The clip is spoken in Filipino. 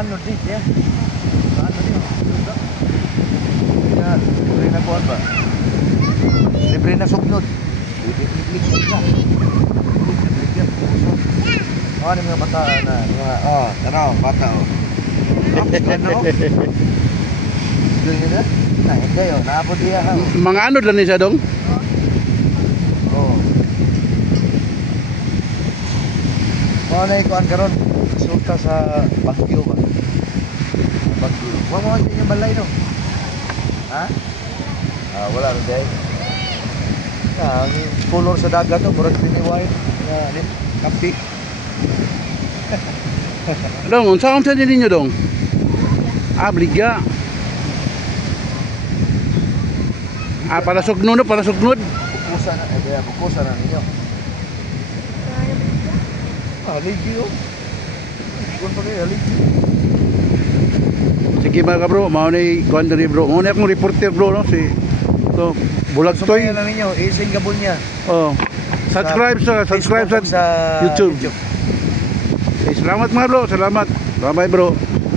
anod din, yan. Anod din. Yan, libre na kuhan ba? Libre na sugnod. Libre na. Ano yung mga bata na? Tanaw, bata o. Ano? Ganyan na? Hindi yun, naapod diya. Mga anod lang niya dong? Oo. Mga na ikuan karon, resulta sa Bagyo ba? Bagyo. Wala mo yung balay no? Ha? Wala rin dahil. Ang color sa dagat no, murag tiniway na kapi. Dong, unsa din ninyo dong? Bligya. Para sugnod, para sugnod. Bukusan na, bukusan na ninyo. Ligyo. Kung pa kayo, ligyo. Sige mga bro, maunay kuan diri bro. Maunay akong reporter bro no si to Bulag Toy. Sumayan na ninyo, ising gabon niya. Oh. Subscribe sa YouTube. Okay, salamat mga bro, salamat. Bye bye bro.